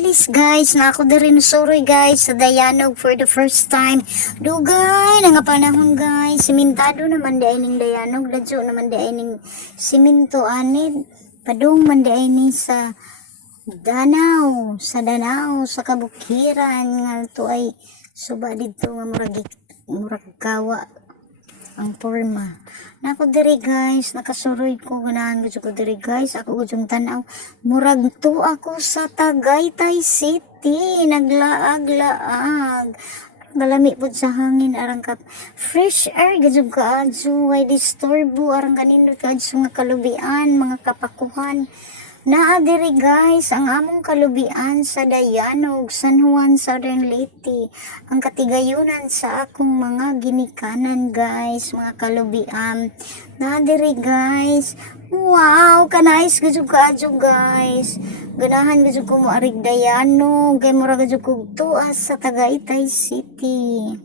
Alis guys, na ako din sorry guys sa Dayanog for the first time. Dugay na nga panahon guys, simintado naman di ay ning Dayanog, ladyo naman di ay ning siminto anid. Padung man di ay ni sa Danau, sa kabukiran nga to ay suba dito nga murag kawa ang forma. Nako diri guys, nakasuroy ko ganahan gusto ko diri guys. Ako gudjong tanaw. Murag to ako sa Tagaytay City, naglaag-laag. Malami pod sa hangin arang kap fresh air gudjong kaadso way disturbo arang kanindot kaadso nga kalubian, mga kapakuhan. Naa diri guys ang among kalubian sa Dayanog, San Juan, Southern Leyte. Ang katigayunan sa akong mga ginikanan guys, mga kalubian. Naa diri guys. Wow, kanais gud kaadyo guys. Ganahan gud ko mo arig Dayanog, kay mura gud ko tuas sa Tagaytay City.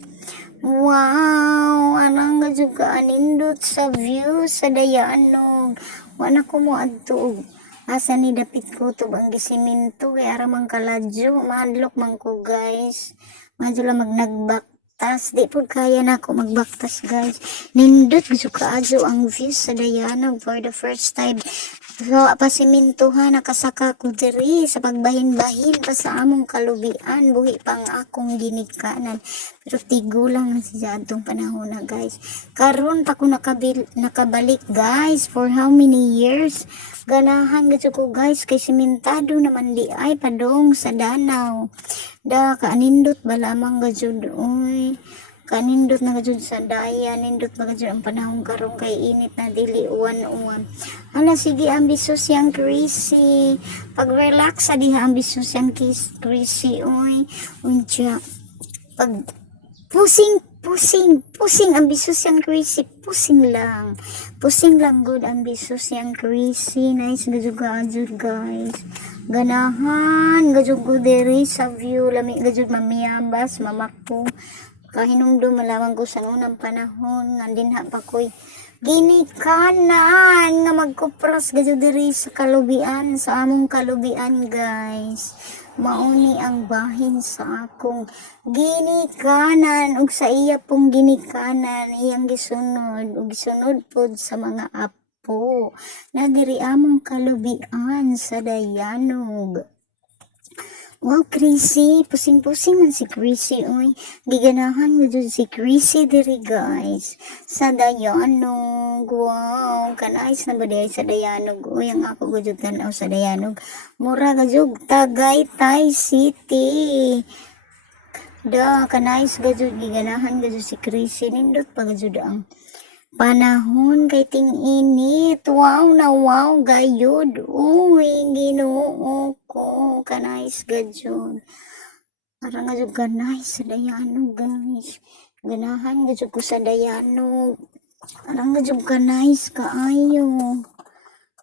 Wow, anang gud ka anindot sa view sa Dayanog. Wala ko mo adto asa ni dapit ko to ang gisiminto kay ara man kaladyo mahadlok man ko guys madyo lang magnagbaktas di pud kaya na ako magbaktas guys nindot gusto kaadyo ang views sa Dayanog for the first time. So pasimintuhan nakasaka ko diri sa pagbahin-bahin pa sa among kalubian buhi pang akong ginikanan pero tigulang na siya atong panahon na guys. Karon pa ko nakabalik guys for how many years. Ganahan gud ko guys kay simentado naman di ay padong sa Danau. Da kaanindot ba lamang gud oy. Kanindot na gud sa daya, nindot ba gud ang panahon karon kay init na dili uwan-uwan. Hala sige ambisyon yang crazy. Pag-relax sa diha ambisyon yang crazy oy. Unja pag pusing ambisyon yang crazy, pusing lang good ambisyon yang crazy. Nice gud guys. Ganahan gud diri sa view lami gud mamiyambas mamakpo. Kahinumdum malaman ko sa unang panahon nga dinha pa ko'y ginikanan nga magkupras gud diri sa kalubian, sa among kalubian guys. Mauni ang bahin sa akong ginikanan ug sa iya pong ginikanan iyang gisunod ug gisunod pod sa mga apo na diri among kalubian sa Dayanog. Wow, crazy. Pusing-pusing man si Crazy, oy. Giganahan mo dun si Crazy diri, guys. Sa Dayanog. Wow, kanais na ba di sa Dayanog? Uy, ang ako gudyo tanaw sa Dayanog. Mura gajug, Tagaytay City. Kanais gajud, giganahan gajud si Crazy. Nindot pa gajud ang panahon kay ting init. Wow na wow gayud. Uy, Ginoo ko. Kanais gajud. Parang gajud kanais sa Dayanog guys. Ganahan gajud ko sa Dayanog. Parang gajud kanais kaayo.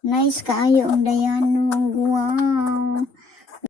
Nice kaayo ang Dayanog. Wow.